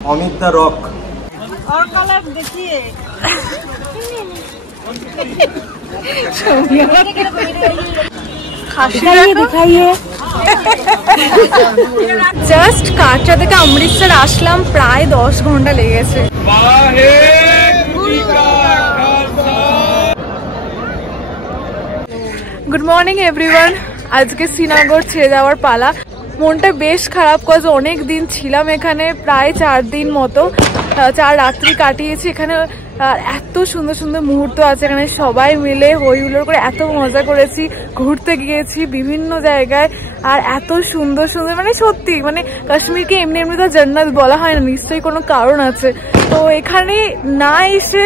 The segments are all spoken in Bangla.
अमित द रॉक और कलर देखिए दिखाइए জাস্ট কাটরা থেকে অমৃতসর আসলাম, প্রায় 10 ঘন্টা লেগেছে। Good morning everyone. আজকে শ্রীনগর ছেড়ে যাওয়ার পালা। মনটা বেশ খারাপ, কজ অনেক দিন ছিলাম এখানে, প্রায় 4 দিন মতো, 4 রাত্রি কাটিয়েছি এখানে। আর এত সুন্দর সুন্দর মুহূর্ত আছে এখানে, সবাই মিলে হই হুল্লোড় করে এত মজা করেছি, ঘুরতে গিয়েছি বিভিন্ন জায়গায়। আর এত সুন্দর সুন্দর, মানে সত্যি, মানে কাশ্মীরকে এমনি এমনি তো জান্নাত বলা হয় না, নিশ্চয়ই কোনো কারণ আছে। তো এখানে না এসে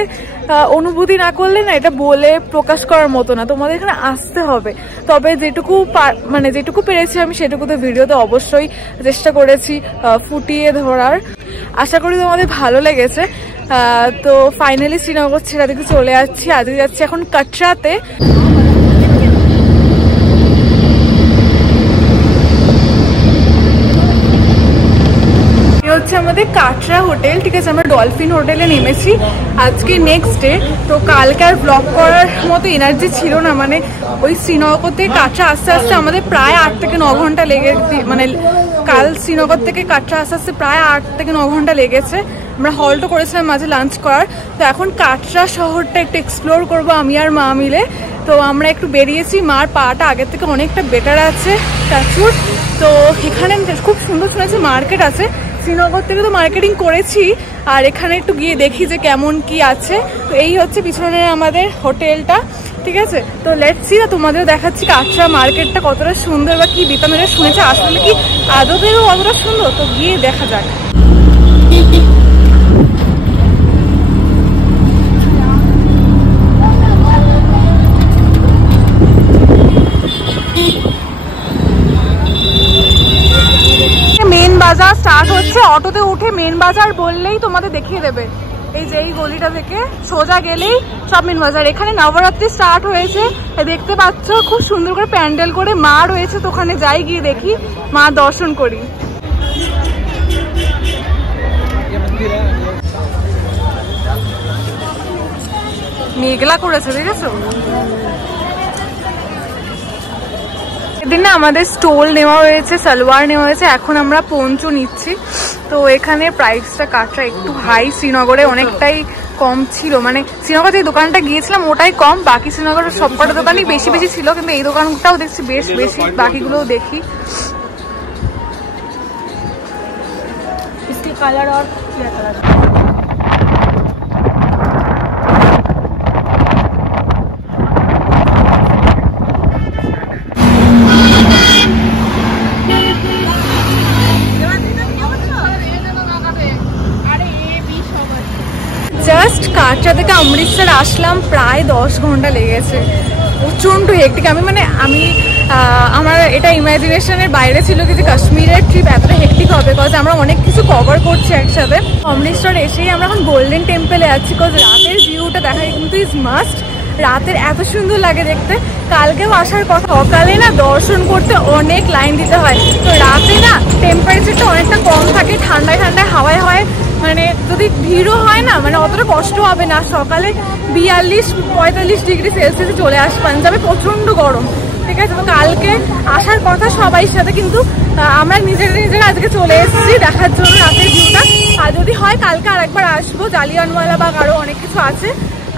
অনুভূতি না করলে না, এটা বলে প্রকাশ করার মতো না, তোমাদের এখানে আসতে হবে। তবে যেটুকু পেরেছি আমি সেটুকু তো ভিডিওতে অবশ্যই চেষ্টা করেছি ফুটিয়ে ধরার। আশা করি তোমাদের ভালো লেগেছে। তো ফাইনালি শ্রীনগর ছেড়ে দিকে চলে যাচ্ছি। আজকে যাচ্ছি এখন কাটরাতে। হচ্ছে আমাদের কাটরা হোটেল, ঠিক আছে। আমরা ডলফিন হোটেলে নেমেছি। আজকে নেক্সট ডে, তো কালকে আর ব্লগ করার মতো এনার্জি ছিল না, মানে ওই শ্রীনগর থেকে কাটরা আস্তে আস্তে আমাদের প্রায় 8 থেকে 9 ঘন্টা লেগে, মানে কাল শ্রীনগর থেকে কাটরা আস্তে আস্তে প্রায় 8 থেকে 9 ঘন্টা লেগেছে। আমরা হল্টও করেছিলাম মাঝে লাঞ্চ করার। তো এখন কাটরা শহরটা একটু এক্সপ্লোর করবো আমি আর মা মিলে। তো আমরা একটু বেরিয়েছি, মার পাটা আগের থেকে অনেকটা বেটার আছে প্রচুর। তো এখানে খুব সুন্দর শুনেছি মার্কেট আছে। শ্রীনগর থেকে তো মার্কেটিং করেছি, আর এখানে একটু গিয়ে দেখি যে কেমন কি আছে। তো এই হচ্ছে পিছনে আমাদের হোটেলটা, ঠিক আছে। তো লেটস সি, তোমাদের দেখাচ্ছি কাটরা মার্কেটটা কতটা সুন্দর বা কি বিতানোরা শুনেছে, আসলে কি আদতেও কতটা সুন্দর, তো গিয়ে দেখা যাক। মেন বাজার স্টার্ট হচ্ছে, অটোতে উঠে মেন বাজার বললেই তোমাদের দেখিয়ে দেবে। এই যে এই গলিটা থেকে সোজা গেলেই সব মেন বাজার। এখানে নবরাত্রি স্টার্ট হয়েছে, দেখতে পাচ্ছ খুব সুন্দর করে প্যান্ডেল করে মা রয়েছে। তো ওখানে যাই, গিয়ে দেখি, মা দর্শন করি। মেঘলা করেছে, দেখেছো। এদিন না আমাদের স্টোল নেওয়া হয়েছে, সালোয়ার নেওয়া হয়েছে, এখন আমরা পঞ্চু নিচ্ছি। তো এখানে প্রাইসটা কাটরা একটু হাই, শ্রীনগরে অনেকটাই কম ছিল। মানে শ্রীনগর যে দোকানটা গিয়েছিলাম ওটাই কম, বাকি শ্রীনগরের সবকটা দোকানই বেশি বেশি ছিল, কিন্তু এই দোকানটাও দেখছি বেশ বেশি। বাকিগুলোও দেখি। इसके कलर और कलर জাস্ট কাটরা থেকে অমৃতসর আসলাম, প্রায় 10 ঘন্টা লেগেছে। প্রচণ্ড হেক্টিক। আমার এটা ইমাজিনেশনের বাইরে ছিল কি যে কাশ্মীরের ট্রিপ এতটা হেক্টিক হবে, বিকজ আমরা অনেক কিছু কভার করছি একসাথে। অমৃতসর এসেই আমরা এখন গোল্ডেন টেম্পলে যাচ্ছি, বিকজ রাতের ভিউটা দেখা কিন্তু ইজ মাস্ট। রাতের এত সুন্দর লাগে দেখতে। কালকেও আসার কথা, সকালে না দর্শন করতে অনেক লাইন দিতে হয়। তো রাতে না টেম্পারেচারটা অনেকটা কম থাকে, ঠান্ডায় ঠান্ডায় হাওয়ায় হাওয়ায়, মানে যদি ভিড়ও হয় না, মানে অতটা কষ্ট হবে না। সকালে 42-45 ডিগ্রি সেলসিয়াসে চলে আসে, পাঞ্জাবে প্রচণ্ড গরম, ঠিক আছে। তো কালকে আসার কথা সবাই সাথে, কিন্তু আমরা নিজেরা আজকে চলে এসেছি দেখার জন্য রাতের ভিউটা। আর যদি হয় কালকে আরেকবার আসবো, জালিয়ানওয়ালাবাগ আরও অনেক কিছু আছে।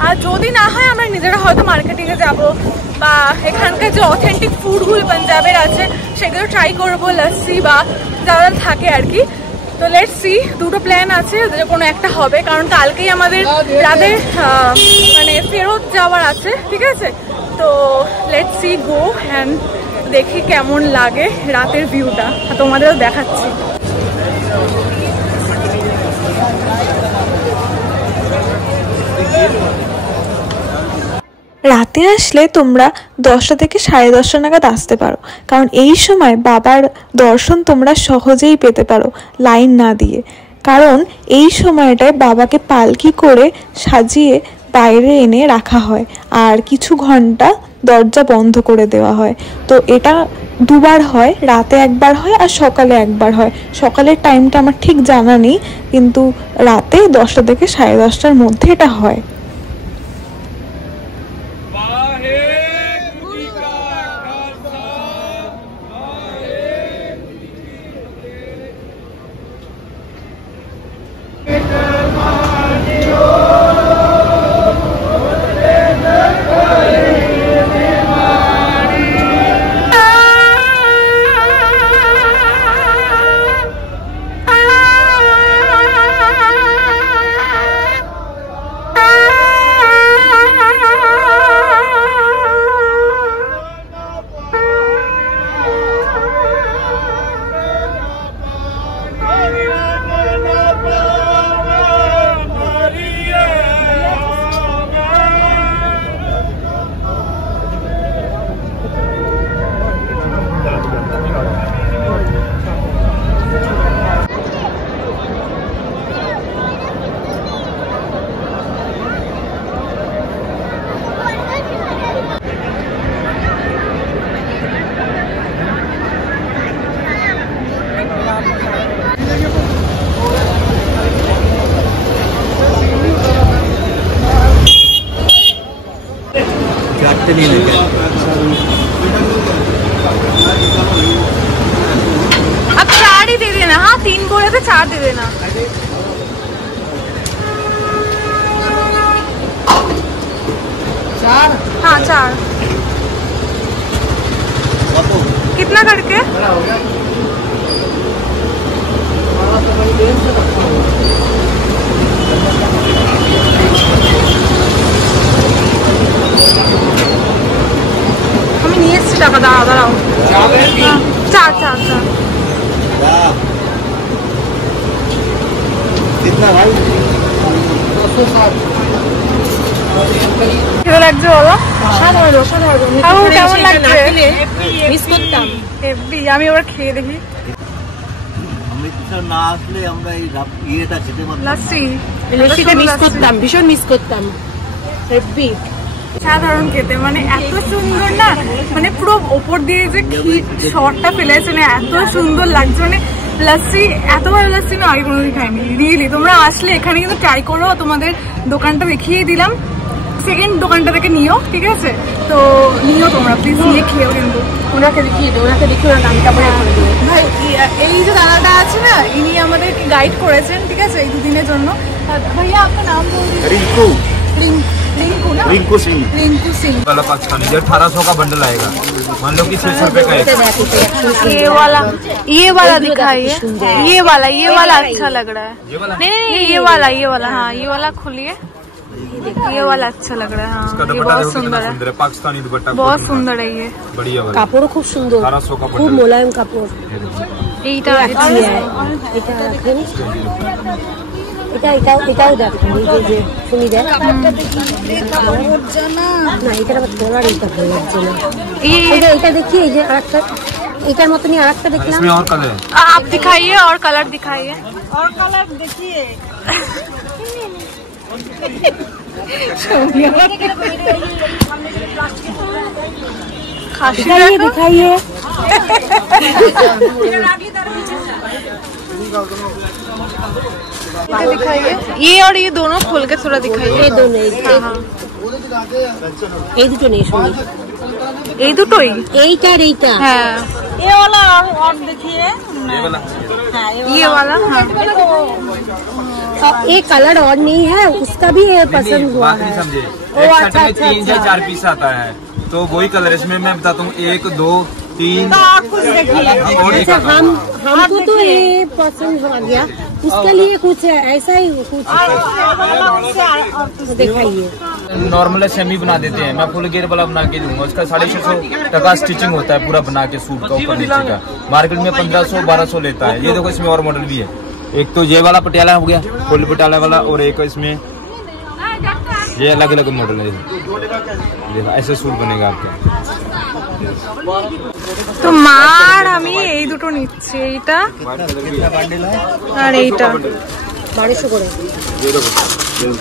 আর যদি না হয় আমরা নিজেরা হয়তো মার্কেটিংয়ে যাব, বা এখানকার যে অথেন্টিক ফুডগুলো পাঞ্জাবের আছে সেগুলো ট্রাই করবো, লস্যি বা যারা থাকে আর কি। তো লেটস সি, দুটো প্ল্যান আছে, কোনো একটা হবে, কারণ কালকেই আমাদের রাতে মানে ফেরত যাওয়ার আছে, ঠিক আছে। তো লেটস সি গো অ্যান্ড দেখি কেমন লাগে রাতের ভিউটা, তোমাদেরও দেখাচ্ছি। রাতে আসলে তোমরা 10টা থেকে 10:30 নাগাদ আসতে পারো, কারণ এই সময় বাবার দর্শন তোমরা সহজেই পেতে পারো লাইন না দিয়ে। কারণ এই সময়টায় বাবাকে পালকি করে সাজিয়ে বাইরে এনে রাখা হয়, আর কিছু ঘন্টা দরজা বন্ধ করে দেওয়া হয়। তো এটা দুবার হয়, রাতে একবার হয় আর সকালে একবার হয়। সকালের টাইমটা আমার ঠিক জানা নেই, কিন্তু রাতে 10টা থেকে 10:30টার মধ্যে এটা হয়। नहीं लगे। अब 4 ही दे देना। हाँ 3 बोले थे 4 दे देना। हाँ 4। कितना करके? আমি নিয়ে এসছি টাকা। দাঁড়াও 4। कितना भाई? 260। কেমন লাগছে বলো? কেমন লাগছে? মিস করতাম। আমি এবার খেয়ে দেখি। অমৃতসর না আসলে আমরা এই ইয়েটা খেতে পারতাম। লাস্সিটা মিস করতাম, ভীষণ মিস করতাম। হেভি সাধারণ খেতে, মানে এত সুন্দর না, মানে পুরো ওপর দিয়ে যে ক্ষীর শর্টটা ফেলেছে না, এত সুন্দর লাগছে। মানে লাস্সি, এত ভালো লাস্সি না আগে কোনোদিন খাইনি। রিয়েলি তোমরা আসলে এখানে কিন্তু ট্রাই করো। তোমাদের দোকানটা দেখিয়ে দিলাম, সেকেন্ড দোকানটা থেকে নিও, ঠিক আছে? তো নিও তোমরা, প্লিজ নিয়ে খেয়েও। কিন্তু ওনাকে দেখিয়ে ওরা নামটা বলে দেবে। ভাই এই যে দাদাটা আছে না, ইনি আমাদেরকে গাইড করেছেন, ঠিক আছে, এই দুদিনের জন্য। ভাইয়া আপনার নাম বলুন। रिंकू रिंकू ना? रिंकू सिंह वाला पाकिस्तानी 1800 का बंडल आएगा, मान लो कि 600 रुपए का है। ये वाला दिखाइए। ये वाला अच्छा लग रहा है। नहीं ये वाला हाँ, ये वाला खोलिए। ये वाला अच्छा लग रहा है। हाँ इसका ये दुपट्टा बहुत देखो सुंदर कितना है, सुंदर है, पाकिस्तानी दुपट्टा बहुत सुंदर है ये। बढ़िया वाला কাপড়ও খুব সুন্দর, 1800 का খুব बंडल। মোলায়েম কাপড়। এইটা এটা রাখেন, এটাও দেখুন। এই যে শুনি দেখ না, এটা আবার তোলার, এটা ভালো লাগছে না। এটা দেখি, এই যে আরেকটা এটার মতনই আরেকটা দেখলাম। इसमें और कलर है। आप दिखाइए और कलर दिखाइए। और कलर देखिए। दिखाइए दिखाइए। ये और ये दोनों खोल के थोड़ा दिखाइए। এই दोनों, এই দুটো নেই, শুনি এই দুটোই। এইটা আর এইটা। হ্যাঁ ये वाला और देखिए, ये वाला हाँ। ये कलर और नहीं है, उसका भी ये पसंद हुआ बात है। नहीं समझे, ओ, एक अच्छा, शर्ट में 3 या 4 पीस आता है, तो वही कलर इसमें मैं बताता हूँ 1 2 3। अच्छा, हमको तो ये पसंद हो गया, उसके लिए कुछ ऐसा ही कुछ दिखाइए। नॉर्मल सेमी बना देते हैं, मैं फुल गेयर वाला बना के दूंगा। उसका 650 टका स्टिचिंग होता है पूरा बना के, सूट का ऊपर नीचे का। मार्केट में 1500 1200 लेता है। ये देखो इसमें और मॉडल भी है। एक तो ये वाला पटियाला हो गया, फुल पटियाला वाला, और एक इसमें ये अलग अलग मॉडल है। देखो ऐसे सूट बनेगा आपका। তো মার আমি এই দুটো নিচ্ছি, এইটা আর এইটা। 1200 করে। ये देखो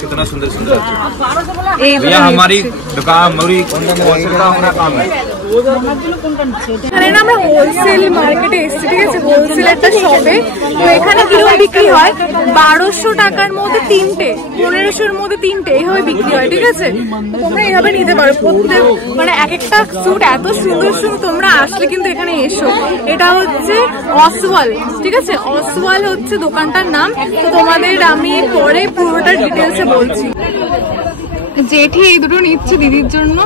कितना सुंदर सुंदर। এই দুটো भैया हमारी दुकान हमारा काम है। এখানে না আমরা হোলসেল মার্কেটে এসেছি, ঠিক আছে, হোলসেল একটা শপে। তো এখানে কিরকম বিক্রি হয়, 1200 টাকার মধ্যে 3টে, 1500-র মধ্যে 3টে, এইভাবে বিক্রি হয়, ঠিক আছে। তো তোমরা এইভাবে নিতে পারো প্রত্যেক, মানে এক একটা স্যুট এত সুন্দর সুন্দর। তোমরা আসলে কিন্তু এখানে এসো। এটা হচ্ছে অসওয়াল, ঠিক আছে, অসওয়াল হচ্ছে দোকানটার নাম। তো তোমাদের আমি পরে পুরোটা ডিটেলসে বলছি। জেঠি এই দুটো নিচ্ছে দিদির জন্য।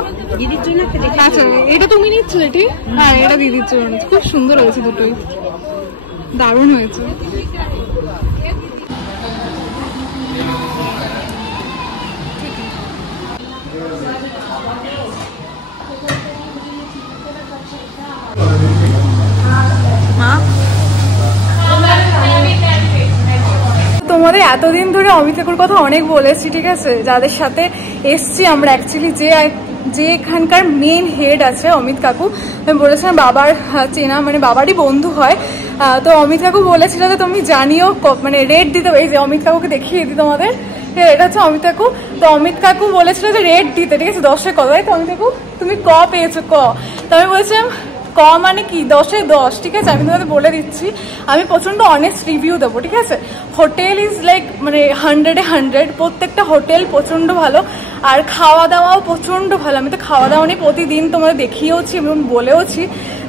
আচ্ছা, এটা তুমি নিচ্ছ জেঠি? হ্যাঁ, এটা দিদির জন্য। খুব সুন্দর হয়েছে, দুটোই দারুণ হয়েছে। তোমাদের এতদিন ধরে অমিত কাকুর কথা অনেক বলেছি, ঠিক আছে, যাদের সাথে এসছি আমরা অ্যাকচুয়ালি, যে এখানকার মেন হেড আছে অমিত কাকু, আমি বলেছিলাম বাবার চেনা, মানে বাবারই বন্ধু হয়। তো অমিত কাকু বলেছিল যে তুমি জানিও, মানে রেট দিতে, এই যে অমিত কাকুকে দেখিয়ে দিই তোমাদের, এটা হচ্ছে অমিত কাকু। তো অমিত কাকু বলেছিল যে রেট দিতে, ঠিক আছে, 10-এ কত, তাই তো অমিত কাকু? তুমি ক পেয়েছো, ক। তো আমি বলছিলাম ক মানে কি, 10-এ 10, ঠিক আছে। আমি তোমাদের বলে দিচ্ছি, আমি প্রচন্ড অনেস্ট রিভিউ দেবো, ঠিক আছে। হোটেল ইজ লাইক মানে 100-এ 100, প্রত্যেকটা হোটেল প্রচন্ড ভালো, আর খাওয়া দাওয়াও প্রচন্ড ভালো। আমি তো খাওয়া দাওয়া নিয়ে প্রতিদিন তোমাদের দেখিয়েওছি এবং বলেওছি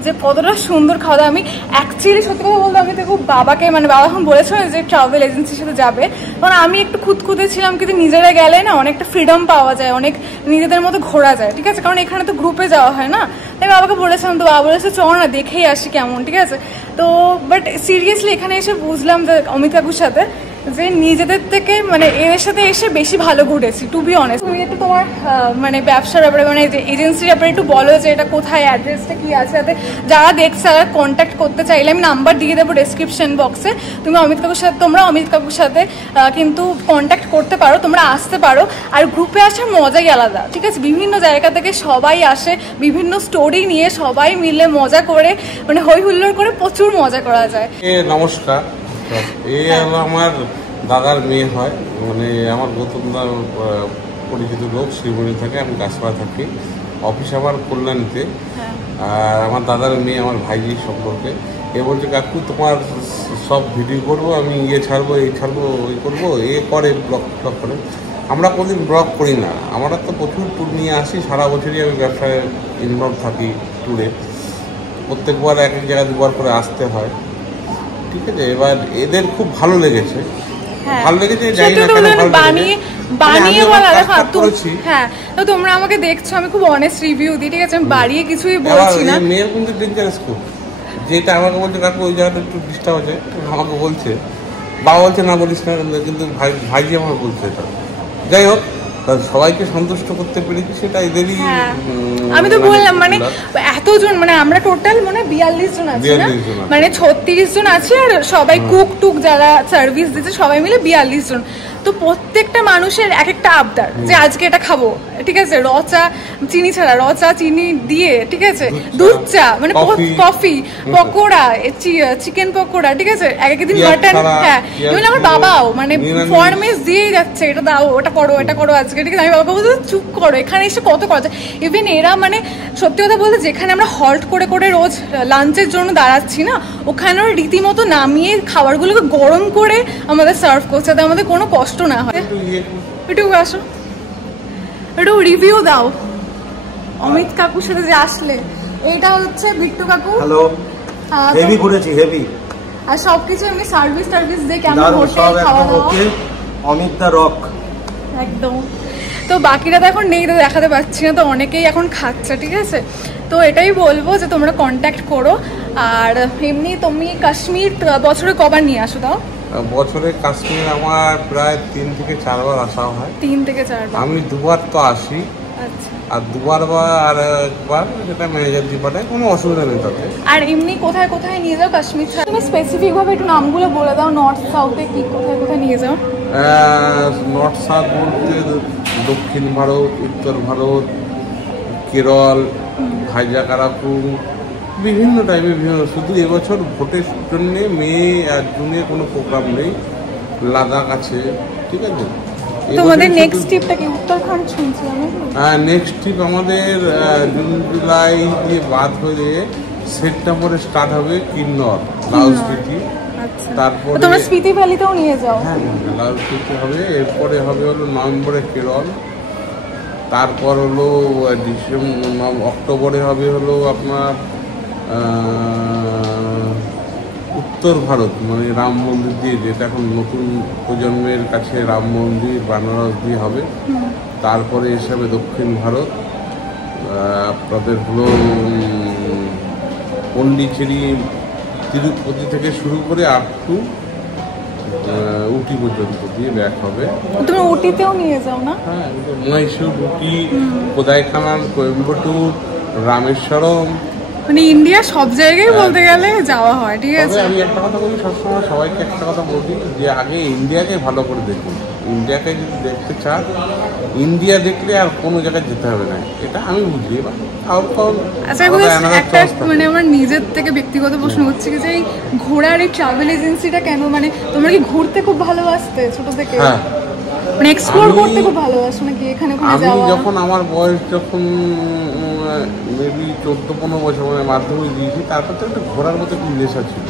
যে কতটা সুন্দর খাওয়া দাওয়া। আমি অ্যাকচুয়ালি সত্যি কথা বলতে, আমি তো খুব বাবাকে, মানে বাবা এখন বলেছিল যে ট্রাভেল এজেন্সির সাথে যাবে, কারণ আমি একটু খুঁতখুঁতে ছিলাম, কিন্তু নিজেরা গেলে না অনেকটা ফ্রিডম পাওয়া যায়, অনেক নিজেদের মতো ঘোরা যায়, ঠিক আছে, কারণ এখানে তো গ্রুপে যাওয়া হয় না। তাই বাবাকে বলেছিলাম, তো বাবা বলেছে চ না দেখেই আসি কেমন, ঠিক আছে। তো বাট সিরিয়াসলি এখানে এসে বুঝলাম যে অমিত কাকুর সাথে যে নিজেদের থেকে মানে এদের সাথে এসে বেশি ভালো ঘুরেছি, টু বি অনেস্ট। তুমি একটু তোমার মানে ব্যবসার ব্যাপারে, মানে এজেন্সির ব্যাপারে একটু বলো যে এটা কোথায়, অ্যাড্রেসটা কি আছে, যাতে যারা দেখছে তারা কন্ট্যাক্ট করতে চাইলে আমি নাম্বার দিয়ে দেবো ডেসক্রিপশন বক্সে। তুমি অমিত কাকুর সাথে, তোমরা অমিত কাকুর সাথে কিন্তু কন্ট্যাক্ট করতে পারো, তোমরা আসতে পারো। আর গ্রুপে আসার মজাই আলাদা, ঠিক আছে, বিভিন্ন জায়গা থেকে সবাই আসে, বিভিন্ন স্টোরি নিয়ে সবাই মিলে মজা করে, মানে হই হুল্লোড় করে প্রচুর মজা করা যায়। নমস্কার, এই আমার দাদার মেয়ে হয়, মানে আমার গৌতম দার পরিচিত লোক, শ্রীমণি থাকে, আমি গাছপাড়া থাকি, অফিস আমার কল্যাণীতে। আর আমার দাদার মেয়ে আমার ভাইজি সম্পর্কে। এ বলছে কাকু তোমার সব ভিডিও করবো, আমি ইয়ে ছাড়বো, এই ছাড়বো, ওই করবো, এ করে ব্লগ করে। আমরা কোনোদিন ব্লগ করি না, আমরা তো প্রচুর ট্যুর নিয়ে আসি, সারা বছরই আমি ব্যবসায় ইনভলভ থাকি ট্যুরে। প্রত্যেকবার এক এক জায়গায় দুবার করে আসতে হয়, ঠিক আছে। এবার এদের খুব ভালো লেগেছে, ভালো লেগেছে, জানি না কেন বানিয়ে বলা। হ্যাঁ, তো তোমরা আমাকে দেখছো, আমি খুব অনেস্ট রিভিউ দিই, ঠিক আছে, আমি বাড়িয়ে কিছুই বলছি না। মেয়ের কিন্তু ডেঞ্জারাস খুব, যেটা আমাকে বলছে কাকু ওই জায়গাটা একটু ডিস্টার্ব হচ্ছে, আমাকে বলছে, বাবা বলছে না বলিস না, কিন্তু ভাইজি আমার বলছে এটা। যাই হোক, সবাইকে সন্তুষ্ট করতে পেরেছি, সেটা এদেরই। আমি তো বললাম মানে এতজন, মানে আমরা টোটাল মানে 42 জন আছি না, মানে 36 জন আছি, আর সবাই কুক টুক যারা সার্ভিস দিচ্ছে সবাই মিলে 42 জন। তো প্রত্যেকটা মানুষের এক একটা আবদার যে আজকে এটা খাবো, ঠিক আছে, র চা চিনি ছাড়া, র চা চিনি দিয়ে, ঠিক আছে, দুধ চা, মানে কফি, পকোড়া, চিকেন পকোড়া, ঠিক আছে, এক দিন মাটন। হ্যাঁ, এমন আমার বাবাও মানে ফরমেস দিয়েই যাচ্ছে, এটা দাও, ওটা করো, এটা করো আজকে, ঠিক আছে। আমি বাবাকে বলতে চুপ করো, এখানে এসে কত করা যায়। ইভেন এরা মানে সত্যি কথা বলতে, যেখানে আমরা হল্ট করে করে রোজ লাঞ্চের জন্য দাঁড়াচ্ছি না, ওখানে ওরা রীতিমতো নামিয়ে খাবারগুলোকে গরম করে আমাদের সার্ভ করছে, যাতে আমাদের কোনো কষ্ট না হয়। একটু আসো, একটু রিভিউ দাও অমিত কাকুর সাথে যে আসলে। এইটা হচ্ছে বিট্টু কাকু। হ্যালো, হেভি ঘুরেছি, হেভি। আর সবকিছু এমনি সার্ভিস দিয়ে কেমন হোটেল খাওয়া দাওয়া, অমিত দা রক একদম। তো বাকিরা তো এখন নেই, তো দেখাতে পারছি না, তো অনেকেই এখন খাচ্ছে, ঠিক আছে। তো এটাই বলবো যে তোমরা কন্ট্যাক্ট করো। আর এমনি তুমি কাশ্মীর বছরে কবার নিয়ে আসো? তাও বছরে কাশ্মীর আমার প্রায় 3 থেকে 4 বার আসা হয়। 3 থেকে 4 বার? আমি 2 বার তো আসি। আচ্ছা। আর 2 বার বা আর একবার যেটা ম্যানেজার দিয়ে পাঠায়, কোনো অসুবিধা নেই তাতে। আর এমনি কোথায় কোথায় নিয়ে যাও কাশ্মীর ছাড়া? তুমি স্পেসিফিক ভাবে একটু নামগুলো বলে দাও, নর্থ সাউথে কি কোথায় কোথায় নিয়ে যাও? নর্থ সাউথ বলতে দক্ষিণ ভারত, উত্তর ভারত, কেরল, ভাইজাকারাপুর, বিভিন্ন টাইপের বিভিন্ন। শুধু এবছর ভোটের জন্যে মে আর জুনে কোনো প্রোগ্রাম নেই। লাদাখ আছে, ঠিক আছে, তোমাদের নেক্সট ট্রিপটা কি উত্তরাখণ্ড শুনছিলাম? হ্যাঁ, নেক্সট ট্রিপ আমাদের জুন জুলাই দিয়ে বাদ হয়ে সেপ্টেম্বরে স্টার্ট হবে কিন্নর, লাউ স্পিতি। তারপরে তোমরা স্পিতি ভ্যালিতেও নিয়ে যাও? হ্যাঁ, লাউ স্পিতি হবে। এরপরে হবে হলো নভেম্বরে কেরল, তারপর হলো অক্টোবরে হবে হলো আপনার উত্তর ভারত, মানে রাম মন্দির দিয়ে, যেটা এখন নতুন প্রজন্মের কাছে রাম মন্দির বানারস দিয়ে হবে। তারপরে হিসাবে দক্ষিণ ভারত আপনাদের হলো পন্ডিচেরি, তিরুপতি থেকে শুরু করে আপ টু উটি পর্যন্ত দিয়ে ব্যাক হবে। তুমি উটিতেও নিয়ে যাও না? হ্যাঁ, মহীশূর, উটি, কোদাইকানাল, কোয়েম্বাটুর, রামেশ্বরম, মানে ইন্ডিয়া সব জায়গায় বলতে গেলে যাওয়া হয়। ঠিক আছে, আমি একটা কথা বলি, সবসময় সবাইকে একটা কথা বলি যে আগে ইন্ডিয়াকে ভালো করে দেখুন। ইন্ডিয়াকে যদি দেখতে চান, ইন্ডিয়া দেখলে আর কোনো জায়গায় যেতে হবে না, এটা আমি বুঝি। আচ্ছা, একটা মানে আমার নিজের থেকে ব্যক্তিগত প্রশ্ন হচ্ছে কি যে এই ঘোরার এই ট্রাভেল এজেন্সিটা কেন, মানে তোমরা কি ঘুরতে খুব ভালোবাসতে ছোট থেকে? হ্যাঁ, মানে এক্সপ্লোর করতে খুব ভালোবাসো নাকি এখানে ওখানে যাওয়া? আমি যখন আমার বয়স যখন মেবি 14-15 বছর, মানে মাধ্যমিক দিয়েছি, তারপর তো একটা ঘোরার মতো একটু নেশা ছিল।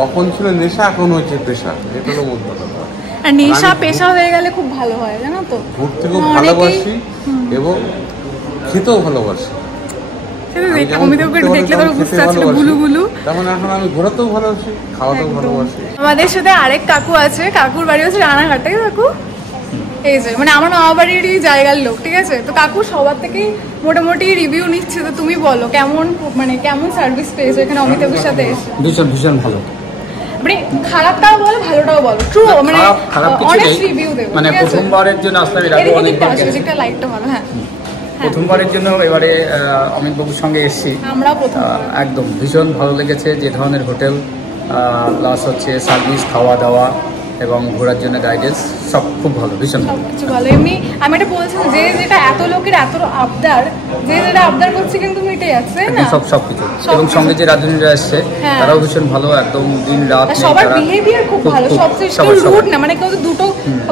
তখন ছিল নেশা, এখন হচ্ছে পেশা। এটা হলো মূল কথা। আর নেশা পেশা হয়ে গেলে খুব ভালো হয়, জানো তো। ঘুরতে খুব ভালোবাসি এবং খেতেও ভালোবাসি। তেমন এখন আমি ঘোরাতেও ভালোবাসি, খাওয়াতেও ভালোবাসি। আমাদের সাথে আরেক কাকু আছে, কাকুর বাড়ি হচ্ছে রানাঘাট। তাই কাকু? এই যে মানে আমার মামা বাড়িরই জায়গার লোক। ঠিক আছে, তো কাকু সবার থেকেই মোটামুটি রিভিউ নিচ্ছে, তো তুমি বলো কেমন, মানে কেমন সার্ভিস পেয়েছো এখানে অমিতাভের সাথে এসে? ভীষণ ভালো। মানে খারাপটাও বলো ভালোটাও বলো, ট্রু মানে অনেস্ট রিভিউ দেবো। মানে প্রথমবারের জন্য আসলে একটা লাইটটা ভালো। হ্যাঁ, প্রথমবারের জন্য এবারে অমিতবাবুর সঙ্গে এসেছি আমরা। একদম ভীষণ ভালো লেগেছে। যে ধরনের হোটেল প্লাস হচ্ছে সার্ভিস, খাওয়া দাওয়া এবং ঘোরার জন্য গাইডেন্স সব খুব ভালো, ভীষণ ভালো। এমনি আমি এটা বলছিলাম যে যেটা এত লোকের এত আবদার, যে যেটা আবদার করছে কিন্তু মিটে যাচ্ছে না সবকিছু। এবং সঙ্গে যে রাজনীতিরা আসছে তারাও ভীষণ ভালো, একদম দিন রাত সবার বিহেভিয়ার খুব ভালো। সবচেয়ে রুড না, মানে কেউ দুটো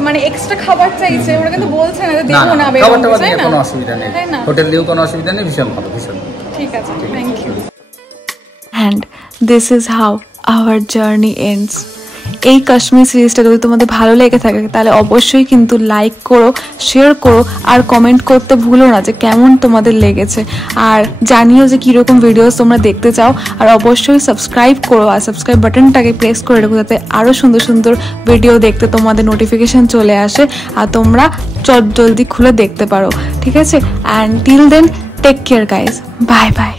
মানে এক্সট্রা খাবার চাইছে ওরা কিন্তু বলছে না যে দেবো না, খাবারটা নিয়ে কোনো অসুবিধা নেই, হোটেল দিয়েও কোনো অসুবিধা নেই, ভীষণ ভালো, ভীষণ। ঠিক আছে, thank you. And this is how our journey ends. এই কাশ্মীর সিরিজটা যদি তোমাদের ভালো লেগে থাকে তাহলে অবশ্যই কিন্তু লাইক করো, শেয়ার করো, আর কমেন্ট করতে ভুলো না যে কেমন তোমাদের লেগেছে, আর জানিও যে কীরকম ভিডিওস তোমরা দেখতে চাও। আর অবশ্যই সাবস্ক্রাইব করো, আর সাবস্ক্রাইব বাটনটাকে প্রেস করে রাখো যাতে আরও সুন্দর সুন্দর ভিডিও দেখতে তোমাদের নোটিফিকেশান চলে আসে আর তোমরা জলদি খুলে দেখতে পারো। ঠিক আছে, and till then take care guys, bye by.